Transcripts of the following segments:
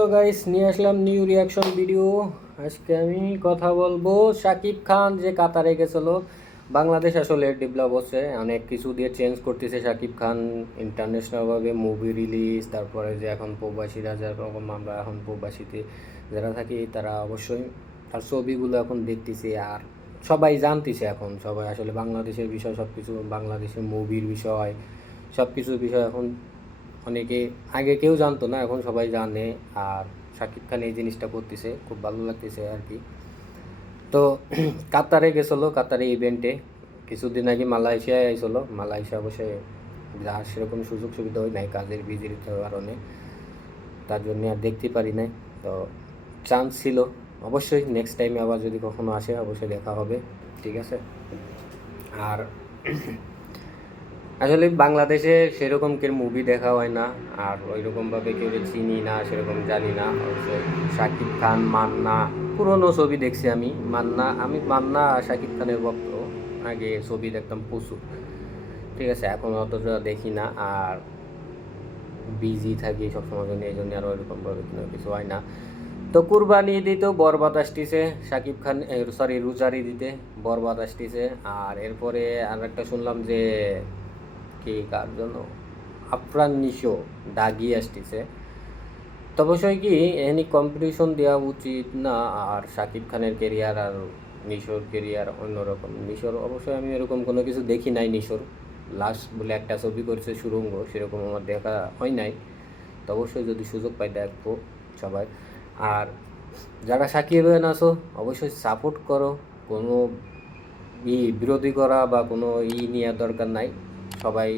Hello guys, নিয়ে আসলাম new reaction video আজকে আমি কথা বলব শাকিব খান, যে কাতারে গেছিল। বাংলাদেশ আসলে ডেভেলপ হচ্ছে, অনেক কিছু দিয়ে চেঞ্জ করতেছে শাকিব খান ইন্টারন্যাশনালভাবে মুভি রিলিজ তারপরে যে এখন প্রবাসীরা যেরকম আমরা এখন প্রবাসীতে যারা থাকি, তারা অবশ্যই তার ছবিগুলো এখন দেখতেছে আর সবাই জানতেছে এখন, সবাই আসলে বাংলাদেশের বিষয় সব কিছু বাংলাদেশের মুভির বিষয় সব কিছুর বিষয় এখন অনেকে আগে কেউ জানতো না, এখন সবাই জানে। আর শাকিব খান এই জিনিসটা করতেছে, খুব ভালো লাগতেছে আর কি। তো কাতারে গেছিল, কাতারে ইভেন্টে কিছুদিন আগে মালয়েশিয়ায় আইছিল। মালয়েশিয়া অবশ্যই যার সেরকম সুযোগ সুবিধা হয় নাই, কাজের বিজির কারণে। তার জন্য আর দেখতে পারি নাই। তো চান্স ছিল। অবশ্যই নেক্সট টাইমে আবার যদি কখনো আসে, অবশ্যই দেখা হবে। ঠিক আছে? আর আসলে বাংলাদেশে সেরকম কেউ মুভি দেখা হয় না। আর ওইরকমভাবে কেউ চিনি না, সেরকম জানি না। শাকিব খান, মান্না, পুরনো ছবি দেখছি আমি। মান্না আমি মান্না শাকিব খানের ভক্ত। আগে ছবি দেখতাম প্রচুর। ঠিক আছে, এখন অতটা দেখি না। আর বিজি থাকি সবসময় জন্য, এই জন্য আর ওইরকমভাবে কোনো কিছু হয় না। তো কুরবানি দিতে বরবাদ আসতেছে শাকিব খান সরি রুজারি দিতে বরবাদ আসতেছে। আর এরপরে আর একটা শুনলাম যে কি কার জন্য আপ্রাণ নিশো দাগি আসতেছে। তো অবশ্যই কি এনি কম্পিটিশন দেওয়া উচিত না? আর শাকিব খানের কেরিয়ার আর নিশোর কেরিয়ার অন্যরকম। নিশোর অবশ্যই আমি এরকম কোনো কিছু দেখি নাই নিশোর। লাস্ট বলে একটা ছবি করছে সুরঙ্গ, সেরকম আমার দেখা হয় নাই। তো অবশ্যই যদি সুযোগ পাই দেখব সবাই। আর যারা সাকিব হয়ে আছো, অবশ্যই সাপোর্ট করো। কোনো ই বিরোধী করা বা কোনো ই নেওয়ার দরকার নাই। সবাই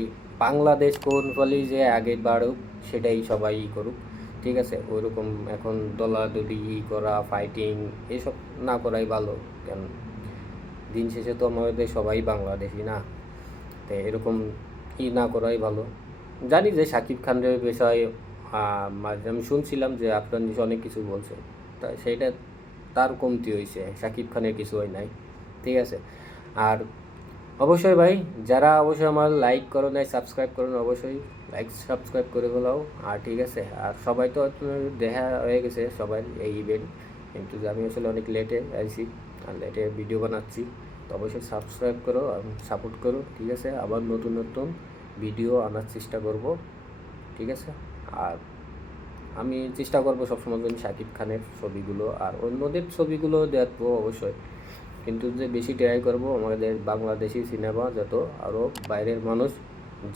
বাংলাদেশ কোন যে আগে বাড়ুক, সেটাই সবাই করুক, ঠিক আছে? ওইরকম এখন দলাদলি করা ফাইটিং এসব না করাই ভালো, কেন? দিন শেষে তো আমাদের সবাই বাংলাদেশি না, তো এরকম ই না করাই ভালো। জানি যে শাকিব খানের বিষয়ে আমি শুনছিলাম যে আপনার অনেক কিছু বলছে, তা সেইটা তার কমতি হয়েছে শাকিব খানের কিছু হয় নাই, ঠিক আছে? আর অবশ্যই ভাই, যারা অবশ্যই আমার লাইক করো নাই সাবস্ক্রাইব করুন অবশ্যই লাইক সাবস্ক্রাইব করে ফেলাও। আর ঠিক আছে, আর সবাই তো দেখা হয়ে গেছে, সবাই এই ইভেন্ট কিন্তু আমি আসলে অনেক লেটে আইছি, আর লেটে ভিডিও বানাচ্ছি। তো অবশ্যই সাবস্ক্রাইব করো সাপোর্ট করো, ঠিক আছে? আবার নতুন নতুন ভিডিও আনার চেষ্টা করব, ঠিক আছে? আর আমি চেষ্টা করব সবসময় জন্য শাকিব খানের ছবিগুলো আর অন্যদের ছবিগুলো দেখব অবশ্যই। কিন্তু যে বেশি ট্রাই করব, আমাদের বাংলাদেশি সিনেমা যত আরও বাইরের মানুষ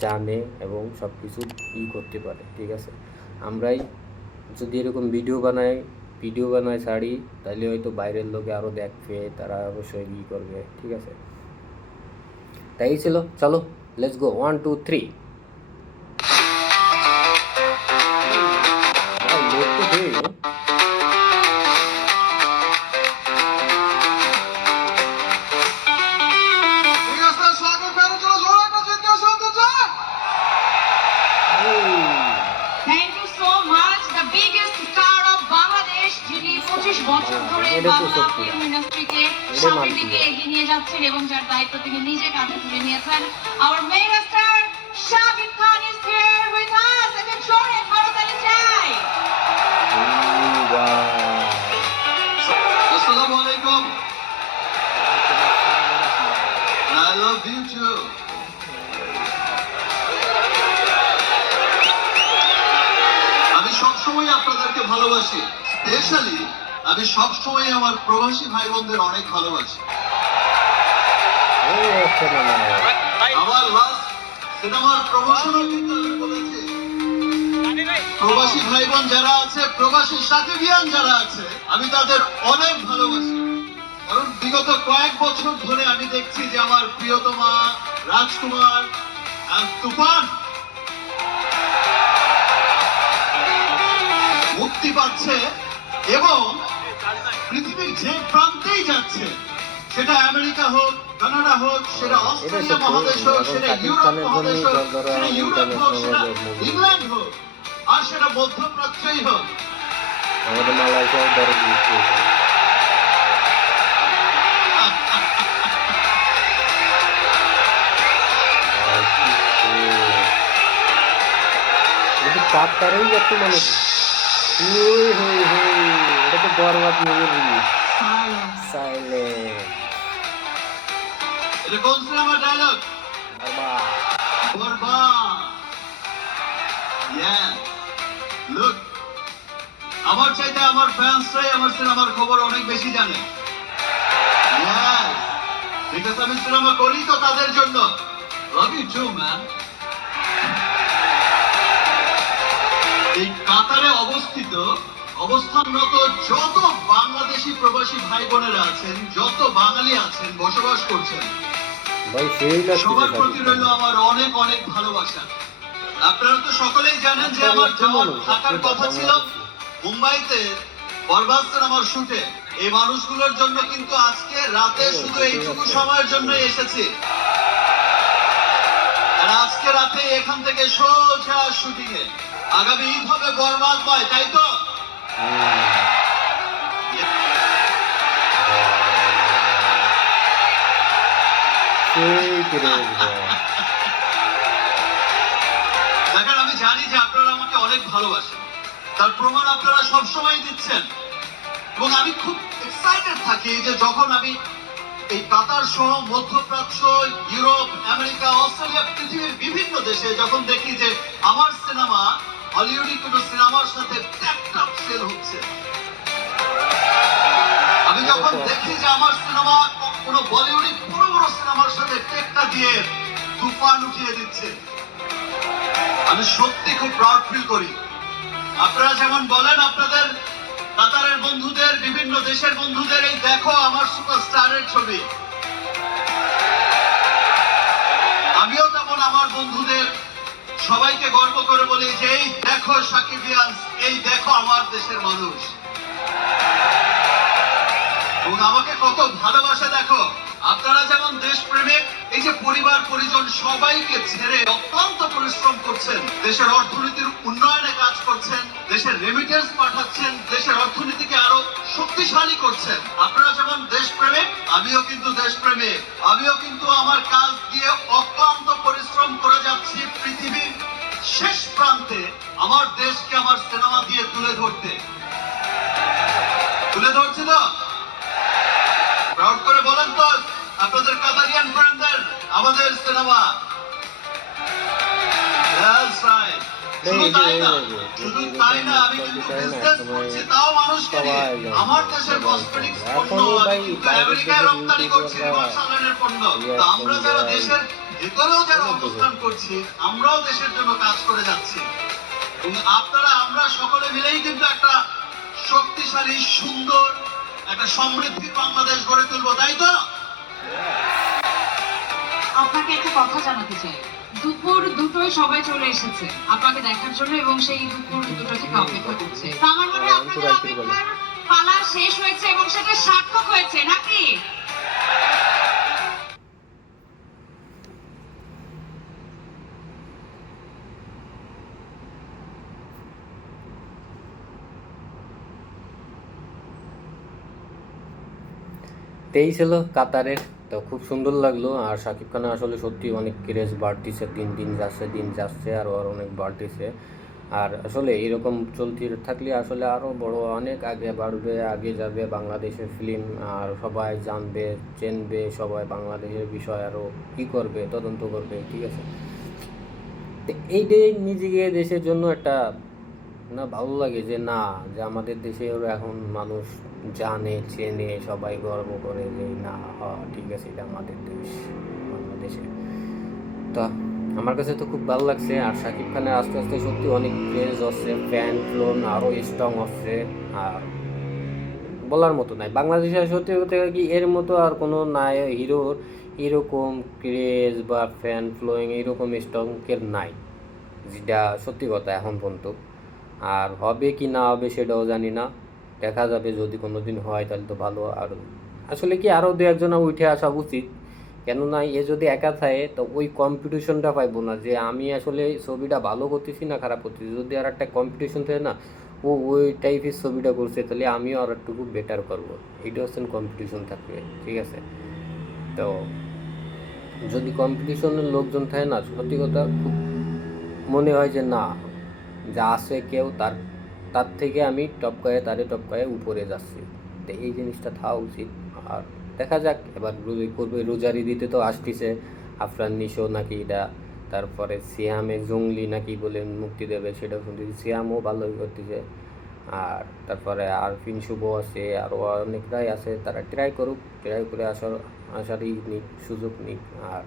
জানে এবং সব কিছু ই করতে পারে, ঠিক আছে? আমরাই যদি এরকম ভিডিও বানাই ভিডিও বানাই ছাড়ি তাহলে হয়তো বাইরের লোকে আরও দেখবে, তারা অবশ্যই ই করবে, ঠিক আছে? তাই ছিল, চলো let's go one two three সত্যি। ইন্ডাস্ট্রিকে সামনের দিকে এগিয়ে নিয়ে যাচ্ছেন এবং যার দায়িত্ব তিনি নিজে কাঁধে তুলে নিয়েছেন। Our mega star Shakib Khan is here with us একটা জোরে করতালি চাই। আসসালামু আলাইকুম I love you too. আমি সবসময় আপনাদেরকে ভালোবাসি স্পেশালি আমি সবসময় আমার প্রবাসী ভাই বোনদের অনেক ভালোবাসি। আমার সিনেমার প্রমোশনও প্রবাসী ভাই বোন যারা আছে প্রবাসী সাকিবিয়ান যারা আছে, আমি তাদের অনেক ভালোবাসি। কারণ বিগত কয়েক বছর ধরে আমি দেখছি যে আমার প্রিয়তমা রাজকুমার আর তুফান মুক্তি পাচ্ছে এবং পৃথিবীর যে প্রান্তেই যাচ্ছে সেটা আমেরিকা হোক কানাডা হোক সেটা অস্ট্রেলিয়া মহাদেশ হোক সেটা ইউরোপ মহাদেশ হোক সেটা ইউরোপ হোক সেটা ইংল্যান্ড হোক আর সেটা মধ্যপ্রাচ্যই হোক। আমাদের মালয়েশিয়ায় ধরো কাপ তারাই এত মানুষ এটা তো বরবাদ মুভির Silence. সাইলেন্ট এটা কোন সিনেমার ডায়লগ বরবাদ। আমার চাইতে আমার ফ্যান্সরাই আমার সিনেমার খবর অনেক বেশি জানে। Yes. Because আমি সিনেমা করি তো তাদের জন্য। লাভ ইউ টু ম্যান এই কাতারে অবস্থিত অবস্থানরত যত বাংলাদেশি প্রবাসী ভাই বোনেরা আছেন যত বাঙালি আছেন বসবাস করছেন সবার প্রতি রইল আমার অনেক অনেক ভালোবাসা। আপনারা তো সকলেই জানেন যে আমার যাওয়ার থাকার কথা ছিল মুম্বাইতে বরবাদ আমার শুটে। এই মানুষগুলোর জন্য কিন্তু আজকে রাতে শুধু এইটুকু সময়ের জন্য এসেছি। আর আজকে রাতে এখান থেকে সোজা শুটিং এ আগামী ঈদ হবে বরবাদ পায় তাই তো? দেখেন, আমি জানি যে আপনারা আমাকে অনেক ভালোবাসেন। তার প্রমাণ আপনারা সবসময় দিচ্ছেন। এবং আমি খুব এক্সাইটেড থাকি যে যখন আমি এই কাতার সহ মধ্যপ্রাচ্য, ইউরোপ, আমেরিকা, অস্ট্রেলিয়া, পৃথিবীর বিভিন্ন দেশে যখন দেখি যে আমার সিনেমা হলিউডি কোনো সিনেমার সাথে সিনেমা, কোনো বলিউডি বড় বড় সিনেমার সাথে টেকটা দিয়ে তুফান উঠিয়ে দিচ্ছে। আমি সত্যি খুব প্রাউড ফিল করি। আপনারা যেমন বলেন আপনাদের কাতারের বন্ধুদের, বিভিন্ন দেশের বন্ধুদের, এই দেখো আমার সুপারস্টারের ছবি। আমিও তেমন আমার বন্ধুদের সবাইকে গর্ব করে বলি যে, এই দেখো সাকিবিয়ান্স এই দেখো আমার দেশের মানুষ। এবং আমাকে কত ভালোবাসা দেখো। আপনারা যেমন দেশপ্রেমিক, এই যে পরিবার, পরিজন সবাইকে ছেড়ে অত্যন্ত পরিশ্রম করছেন, দেশের অর্থনীতির উন্নয়নে কাজ করছেন, দেশের রেমিটেন্স পাঠাচ্ছেন, দেশের অর্থনীতিকে আরও শক্তিশালী করছেন। আপনারা যেমন দেশপ্রেমিক, আমিও কিন্তু দেশপ্রেমিক। আমিও কিন্তু আমার কাজ দিয়ে অক্লান্ত পরিশ্রম করে যাচ্ছি পৃথিবীর শেষ প্রান্তে, আমার দেশকে আমার সিনেমা দিয়ে তুলে ধরতে। তুলে ধরছি তো? আপনাদের কাতারিয়ান ফ্রেন্ডদের আমাদের সিনেমা। আমার দেশের পণ্য, আমেরিকায় রপ্তানি করছি, পণ্য। আমরা যারা দেশের ভেতরেও যারা অবস্থান করছি আমরাও দেশের জন্য কাজ করে যাচ্ছি। আপনারা আমরা সকলে মিলেই কিন্তু একটা শক্তিশালী সুন্দর একটা সমৃদ্ধির বাংলাদেশ গড়ে তুলবো তাই তো? আপনাকে একটা কথা জানাতে চাই। দুপুর দুটোয় সবাই চলে এসেছে আপনাকে দেখার জন্য এবং সেই দুপুর দুটো থেকে অপেক্ষা করছে। তো আমার মনে হয় আপনাদের অপেক্ষার পালা শেষ হয়েছে এবং সেটা সার্থক হয়েছে নাকি? তেই ছিল কাতারের। তো খুব সুন্দর লাগল। আর শাকিব খানের আসলে সত্যি অনেক ক্রেজ বাড়তিছে। দিন দিন যাচ্ছে দিন যাচ্ছে, আর ওর অনেক বাড়তিছে। আর আসলে এরকম চলতি থাকলে আসলে আরও বড় অনেক আগে বাড়বে, আগে যাবে বাংলাদেশের ফিল্ম আর সবাই জানবে, চেনবে, সবাই বাংলাদেশের বিষয় আরও কী করবে, তদন্ত করবে, ঠিক আছে? এইটাই নিজেকে দেশের জন্য একটা না ভালো লাগে যে না যে আমাদের দেশেও এখন মানুষ জানে চেনে সবাই গর্ব করে যে না হ, ঠিক আছে এটা আমাদের দেশ বাংলাদেশে তা আমার কাছে তো খুব ভালো লাগছে আর শাকিব খানের আস্তে আস্তে সত্যি অনেক ক্রেজ হচ্ছে ফ্যান ক্লোন আরও স্ট্রং হচ্ছে আর বলার মতো নাই। বাংলাদেশে সত্যি কথা কি এর মতো আর কোনো নাই হিরোর এরকম ক্রেজ বা ফ্যান ফ্লোয়িং এরকম স্ট্রংকের নাই যেটা সত্যি কথা এখন পর্যন্ত। আর হবে কি না হবে সেটাও জানি না। দেখা যাবে যদি কোনো দিন হয় তাহলে তো ভালো। আর আসলে কি আরও দু একজনা উঠে আসা উচিত। কেননা এ যদি একা থাকে, তো ওই কম্পিটিশনটা পাইবো না। যে আমি আসলে ছবিটা ভালো করতেছি না, খারাপ করতেছি। যদি আর একটা কম্পিটিশন থাকে না, ও ওই টাইপের ছবিটা করছে, তাহলে আমিও আর একটু বেটার করব। এইটা হচ্ছে কম্পিটিশন থাকবে, ঠিক আছে? তো যদি কম্পিটিশনের লোকজন থাকে না, সত্যি কথা খুব মনে হয় যে না যা আছে কেউ তার তার থেকে আমি টপকায়ে, তারে টপকায়ে উপরে যাচ্ছি। তো এই জিনিসটা থাকা উচিত। আর দেখা যাক, এবার করবে। রোজারি দিতে তো আসতেছে। আফরান নিশো নাকি এটা, তারপরে সিয়ামে জঙ্গলি নাকি বলে মুক্তি দেবে সেটা শুনতেছি সিয়ামও ভালোই করতেছে। আর তারপরে আরফিন শুভ আছে, আরও অনেকটাই আছে। তারা ট্রাই করুক ট্রাই করে আসার, আসারই নিক, সুযোগ নিক। আর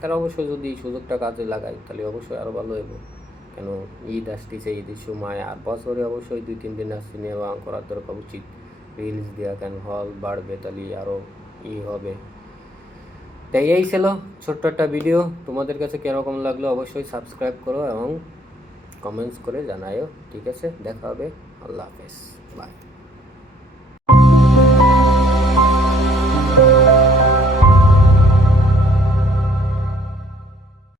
তারা অবশ্যই যদি সুযোগটা কাজে লাগায়, তাহলে অবশ্যই আরও ভালো হবে কেন? ঈদ আসতেছে, ঈদের সময় আর বছরে অবশ্যই দুই, তিন দিন সিনেমা করার দরকার উচিত। রিলস দেওয়া কেন? হল বাড়বে তাহলে আরও ই হবে। তাই এই ছিল ছোট্ট একটা ভিডিও তোমাদের কাছে কীরকম লাগল অবশ্যই সাবস্ক্রাইব করো এবং কমেন্টস করে জানায়ও, ঠিক আছে? দেখা হবে। আল্লাহ হাফেজ। বাই